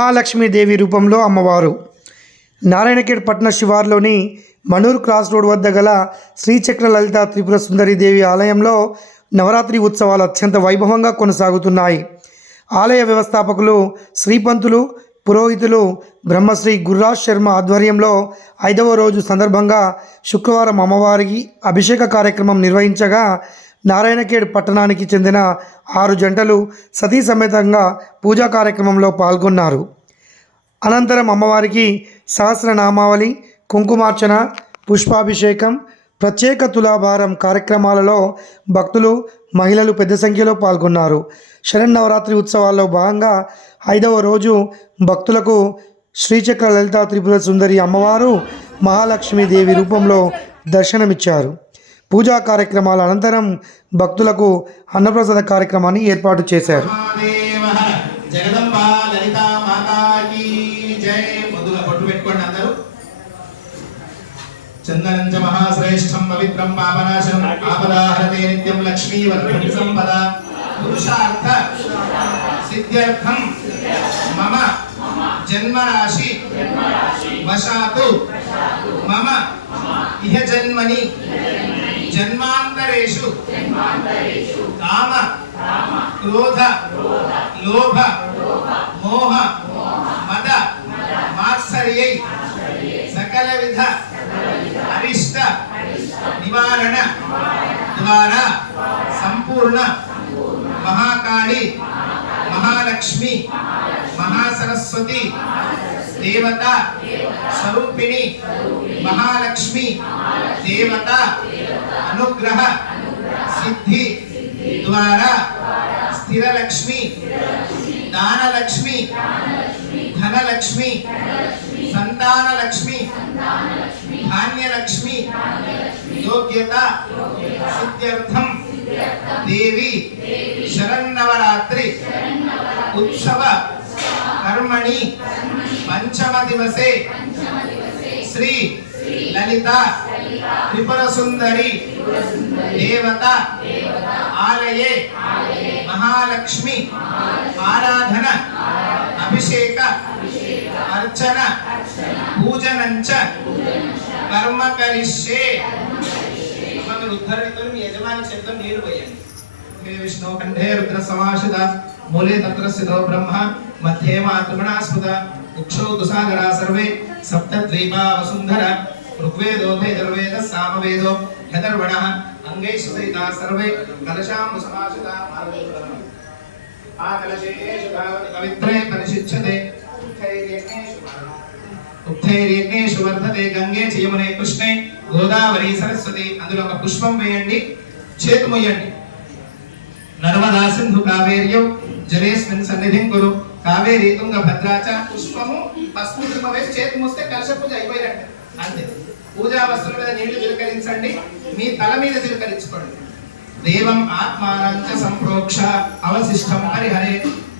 మహాలక్ష్మీదేవి రూపంలో అమ్మవారు. నారాయణఖేడ్ పట్న శివార్లోని మనూర్ క్రాస్ రోడ్ వద్ద గల శ్రీచక్ర లలిత త్రిపుర సుందరి దేవి ఆలయంలో నవరాత్రి ఉత్సవాలు అత్యంత వైభవంగా కొనసాగుతున్నాయి. ఆలయ వ్యవస్థాపకులు శ్రీపంతులు పురోహితులు బ్రహ్మశ్రీ గుర్రాజ్ శర్మ ఆధ్వర్యంలో ఐదవ రోజు సందర్భంగా శుక్రవారం అమ్మవారికి అభిషేక కార్యక్రమం నిర్వహించగా నారాయణఖేడ్ పట్టణానికి చెందిన ఆరు జంటలు సతీ సమేతంగా పూజా కార్యక్రమంలో పాల్గొన్నారు. అనంతరం అమ్మవారికి సహస్రనామావళి కుంకుమార్చన పుష్పాభిషేకం ప్రత్యేక తులాభారం కార్యక్రమాలలో భక్తులు మహిళలు పెద్ద సంఖ్యలో పాల్గొన్నారు. శరన్నవరాత్రి ఉత్సవాల్లో భాగంగా ఐదవ రోజు భక్తులకు శ్రీచక్ర లలిత త్రిపుర సుందరి అమ్మవారు మహాలక్ష్మీదేవి రూపంలో దర్శనమిచ్చారు. పూజా కార్యక్రమాల అనంతరం భక్తులకు అన్నప్రసాద కార్యక్రమాన్ని ఏర్పాటు చేశారు. చందనం చ మహాశ్రేష్టం పవిత్రం పాపనాశనం ఆపదాహరతే నిత్యం లక్ష్మీ వర్ధని సంపద. పురుషార్థ సిద్ధ్యర్థం. మమ జన్మరాశి. వశాతు. మమ ఇహ జన్మని. జన్మాంతరేషు. కామ. క్రోధ. లోభ. మోహ. మద. మాత్సర్యై. సకల విధ అరిష్ట. నివారణ. ద్వారా. సంపూర్ణ. మహాకాళి. మహాలక్ష్మి. మహాసరస్వతి. దేవత. స్వరూపిణి. మహాలక్ష్మి. దేవత. అనుగ్రహ సిద్ధి ద్వారా స్థిరలక్ష్మి దానలక్ష్మి ధనలక్ష్మి సంతానలక్ష్మి ధాన్యలక్ష్మి యోగ్యత సిద్ధ్యర్థం దేవి శరన్నవరాత్రి ఉత్సవ కర్మణి పంచమ దివసే శ్రీ లలిత త్రిపుర సుందరి దేవత ఆలయే మహాలక్ష్మి ఆరాధన అభిషేక అర్చన పూజనంచ కర్మ కరిష్యే. మనం ఉద్ధరితులు మీ యజమాని శబ్దం నీరు పోయండి. హే విష్ణు కంఠే రుద్ర సమాషిత మూలే తత్ర స్థితో బ్రహ్మ మధ్యే మా త్రిగుణాస్పద ఉక్షౌ దుసాగరా సర్వే సప్త ద్వీపా వసుంధర ఋగ్వేదో వేదర్వేద సామవేదో హెదర్వణ అంగై సహితా సర్వే కలశాం సమాషిత ఆ కలశేషు భావతి పవిత్రే పరిశిచ్యతే ఉత్తైర్యజ్ఞేషు వర్ధతే గంగే చ కృష్ణే గోదావరి సరస్వతి అందులో ఒక పుష్పం వేయండి చేతు మొయ్యండి। నర్మదా సింధు కావేర్యం జలేస్మిన్ సన్నిధిం గురు కావేరీ తుంగ భద్రాచ పుష్పము పసుపు కుంకుమ వేసి చేతి మూస్తే కలశ పూజ అయిపోయినట్టు। అంతే. పూజా వస్త్రం మీద నీళ్ళు చిలకరించండి మీ తల మీద చిలకరించుకోండి దేవం ఆత్మానంచ సంప్రోక్ష అవశిష్టం హరిహరే.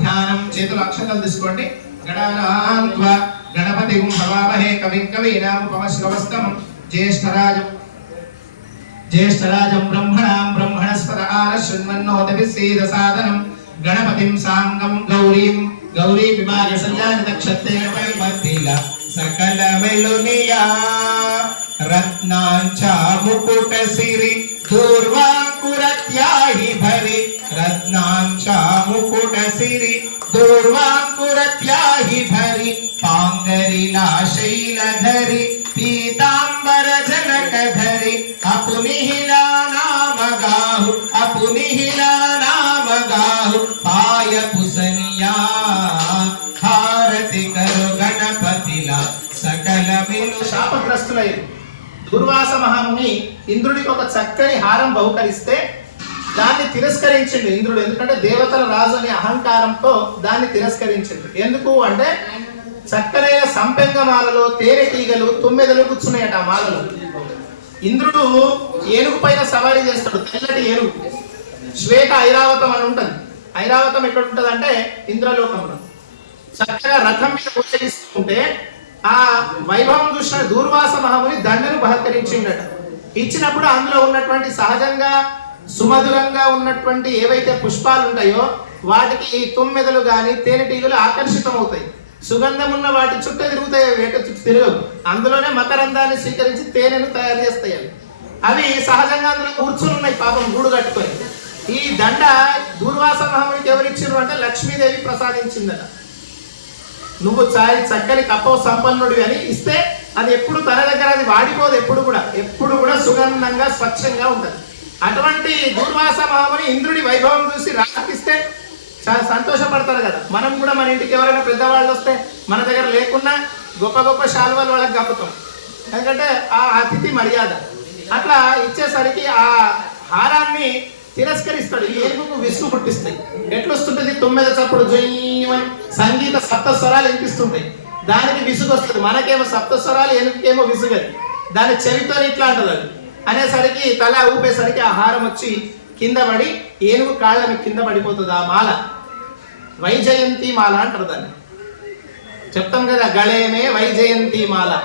ధ్యానం చేతులు అక్షతలు తీసుకోండి. గణానాంత్వ గణపతి భవామహే కవిం కవీనాముపమశ్రవస్తం జ్యేష్ఠరాజం జ్యేష్ఠరాజం బ్రహ్మణాం బ్రహ్మణస్పద ఆనశృణ్వన్నోదభిసీద సాధనం. గణపతిం సాంగం గౌరీం గౌరీ విభాగ సంజానిత క్షత్రే వైమతిల सकलमेलुनिया रत्नांच्या मुकुटसिरी दुर्वाकुरत्याहि भरी रत्नांच्या मुकुटसिरी दुर्वाकुरत्याहि भरी पांगरीलाशे ఇంద్రుడికి ఒక చక్కని హారం బహుకరిస్తే దాన్ని తిరస్కరించిండు ఇంద్రుడు. ఎందుకంటే దేవతల రాజు అనే అహంకారంతో దాన్ని తిరస్కరించిండు. ఎందుకు అంటే చక్కనైన సంపెంగ మాలలో తేనెటీగలు తొమ్మిదలు కూర్చున్నాయట ఆ మాలలో. ఇంద్రుడు ఏనుగు పైన సవారీ చేస్తాడు తెల్లటి ఏనుగు. శ్వేత ఐరావతం అని ఉంటుంది. ఐరావతం ఎక్కడ ఉంటుంది అంటే ఇంద్రలోకంలో. చక్కగా రథం మీద ఉచ్చరిస్తుంటే ఆ వైభవం చూసిన దూర్వాస మహాముని దండను బహకరించిండట. ఇచ్చినప్పుడు అందులో ఉన్నటువంటి సహజంగా సుమధురంగా ఉన్నటువంటి ఏవైతే పుష్పాలు ఉంటాయో వాటికి ఈ తుమ్మెదలు కానీ తేనెటీగలు ఆకర్షితం అవుతాయి సుగంధం ఉన్న వాటి చుట్టూ తిరుగుతాయి వేట చుట్టూ తిరగవు. అందులోనే మకరందాన్ని స్వీకరించి తేనెను తయారు చేస్తాయి అవి. అవి సహజంగా అందులో కూర్చుని ఉన్నాయి పాపం గూడు కట్టుకొని. ఈ దండ దూర్వాస మహామునికి ఎవరిచ్చారు అంటే లక్ష్మీదేవి ప్రసాదించిందట. నువ్వు చాయ్ చక్కని కప్ప సంపన్నుడివి అని ఇస్తే అది ఎప్పుడు తన దగ్గర అది వాడిపోదు ఎప్పుడు కూడా. ఎప్పుడు కూడా సుగంధంగా స్వచ్ఛంగా ఉంటుంది అటువంటి దూర్వాస మహాముని ఇంద్రుడి వైభవం చూసి రాకిస్తే చాలా సంతోషపడతారు కదా. మనం కూడా మన ఇంటికి ఎవరైనా పెద్దవాళ్ళు వస్తే మన దగ్గర లేకున్నా గొప్ప గొప్ప శాలువాలు వాళ్ళకి కప్పుతాం. ఎందుకంటే ఆ అతిథి మర్యాద. అట్లా ఇచ్చేసరికి ఆ హారాన్ని తిరస్కరిస్తాడు. ఈ ఏనుగుకు విసుగు పుట్టిస్తాయి. ఎట్లొస్తుంటుంది? తొమ్మిది చప్పుడు జయమని సంగీత సప్త స్వరాలు వినిపిస్తుంటాయి. దానికి విసుగు వస్తుంది మనకేమో సప్తస్వరాలు ఎనుకేమో విసుగది. దాని చెవితో ఇట్లా అంటది అది. అనేసరికి తల ఊపేసరికి ఆహారం వచ్చి కింద పడి ఏనుగు కాళ్ళని కింద పడిపోతుంది ఆ మాల. వైజయంతి మాల అంటారు దాన్ని. చెప్తాం కదా గళేమే వైజయంతి మాల.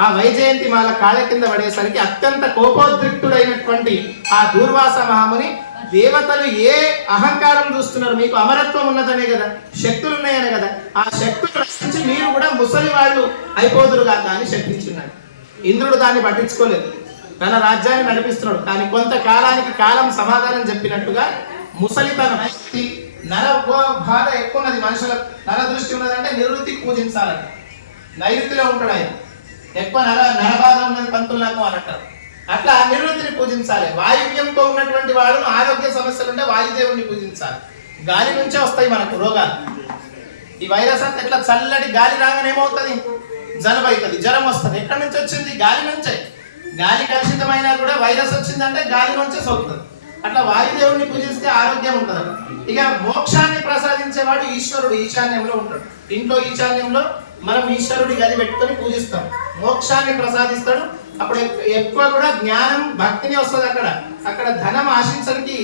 ఆ వైజయంతి మాల కాళ్ళ కింద పడేసరికి అత్యంత కోపోద్రిక్తుడైనటువంటి ఆ దూర్వాస మహాముని దేవతలు ఏ అహంకారం చూస్తున్నారు? మీకు అమరత్వం ఉన్నదనే కదా? శక్తులు ఉన్నాయనే కదా? ఆ శక్తులు రక్షించి మీరు కూడా ముసలి వాళ్ళు అయిపోదురు కాక అని శక్తించున్నాడు ఇంద్రుడు దాన్ని పట్టించుకోలేదు. తన రాజ్యాన్ని నడిపిస్తున్నాడు. కానీ కొంతకాలానికి కాలం సమాధానం చెప్పినట్టుగా ముసలితనం వ్యక్తి నర బాధ ఎక్కువ ఉన్నది మనుషులకు. నర దృష్టి ఉన్నదంటే నివృత్తికి పూజించాలంట. నైరుతిలో ఉంటాడు ఆయన. ఎక్కువ నర నరబాధ ఉన్నది పంతులు నాకు అని అంటారు. అట్లా నివృత్తిని పూజించాలి. వాయువ్యంతో ఉన్నటువంటి వాడు ఆరోగ్య సమస్యలు ఉంటే వాయుదేవుని పూజించాలి. గాలి నుంచే వస్తాయి మనకు రోగాలు. ఈ వైరస్ అంతా ఎట్లా చల్లటి గాలి రాగానే ఏమవుతుంది? జలుబు అవుతుంది జ్వరం వస్తుంది. ఎక్కడి నుంచి వచ్చింది? గాలి నుంచే. గాలి కలుషితమైనా కూడా వైరస్ వచ్చిందంటే గాలి నుంచే సోకుతుంది. అట్లా వాయుదేవుడిని పూజిస్తే ఆరోగ్యం ఉంటుంది. ఇక మోక్షాన్ని ప్రసాదించేవాడు ఈశ్వరుడు ఈశాన్యంలో ఉంటాడు. ఇంట్లో ఈశాన్యంలో మనం ఈశ్వరుడి గది పెట్టుకొని పూజిస్తాం. మోక్షాన్ని ప్రసాదిస్తాడు అప్పుడు ఎక్కువ కూడా జ్ఞానం భక్తిని వస్తుంది అక్కడ. అక్కడ ధనం ఆశించడానికి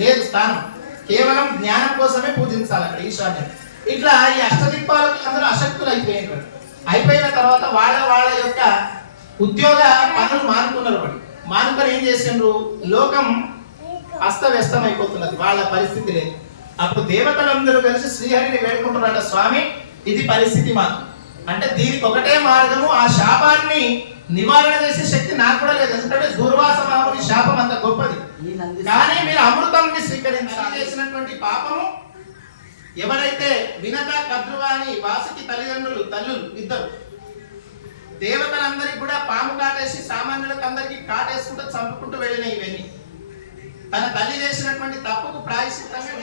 లేదు స్థానం. కేవలం జ్ఞానం కోసమే పూజించాలి అక్కడ ఈశాన్యం ఇట్లా ఈ అష్టదిక్పాలకు అందరూ అశక్తులు అయిపోయినారు. అయిపోయిన తర్వాత వాళ్ళ వాళ్ళ యొక్క ఉద్యోగ పనులు మానుకున్నారు వాడు మానుకొని ఏం చేసిండ్రు? లోకం అస్తవ్యస్తం అయిపోతున్నది వాళ్ళ పరిస్థితి లేదు. అప్పుడు దేవతలందరూ కలిసి శ్రీహరిని వేడుకుంటున్నారట స్వామి ఇది పరిస్థితి మాకు. అంటే దీనికి ఒకటే మార్గము ఆ శాపాన్ని నివారణ చేసే శక్తి నాకు కూడా లేదు. ఎందుకంటే దుర్వాస మాముని శాపం అంత గొప్పది. కానీ మీరు అమృతంని స్వీకరించాలి చేసినటువంటి పాపము ఎవరైతే వినత కద్రువ అని వాసుకి తల్లిదండ్రులు తల్లులు ఇద్దరు దేవతలందరికీ కూడా పాము కాటేసి సామాన్యులకు అందరికీ కాటేసుకుంటూ చంపుకుంటూ వెళ్ళినాయి ఇవన్నీ. తన తల్లి చేసినటువంటి తప్పుకు ప్రాయశ్చిత్తంగా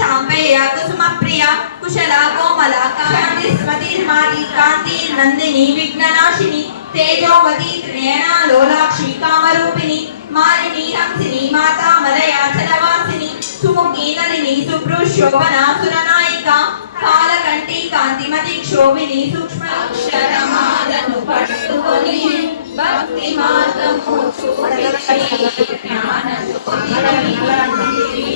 శాంపేయ చాంపేయ కుసుమ ప్రియ కుశల కోమల కాంతి స్మతి స్మారి కాంతి నందిని విఘ్ననాశిని తేజోవతి త్రినేణ లోలాక్షి కామరూపిణి మాలిని హంసిని మాతామలయ చలవాసిని సుముఖి నలిని సుప్రు శోభన సురనాయిక కాలకంటి కాంతిమతి క్షోభిని సూక్ష్మ అక్షరమాలను పట్టుకొని భక్తి మార్గము చూపి జ్ఞాన జ్ఞానేశ్వరిగా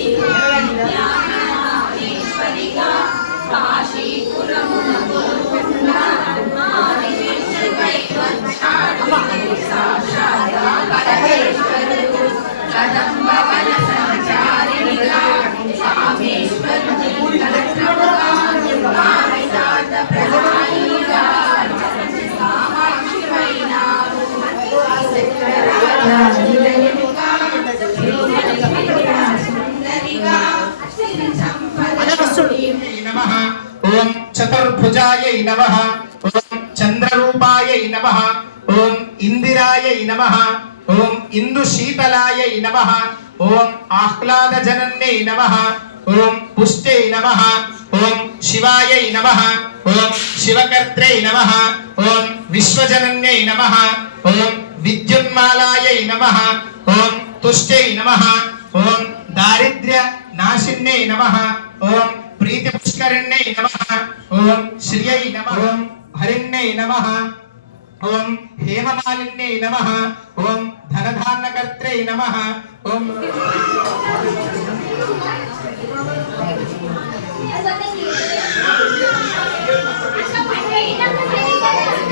ఓం చతుర్భుజాయై నమ ఓం చంద్రరూపాయ నమ ఓం ఇందిరాయ నమ ఓం ఇందు శీతలాయ నమ ఓం ఆహ్లాదజనన్యై నమ ఓం పుష్టే నమ ఓం శివాయ నమ ఓం శివకర్త్రై నమ ఓం విశ్వజనన్యై నమ ఓం విద్యున్మాలాయ నమ ఓం తుష్టై నమ ఓం దారిద్ర్య నాశిన్యై నమ ఓం ప్రీతి పుష్కరిణ్యై నమ ఓం శ్రియై నమ ఓం హరిణ్యై నమ ఓం హేమమాలిన్యై నమః ఓం ధనధాన్యకర్త్రై నమః ఓం Asa pa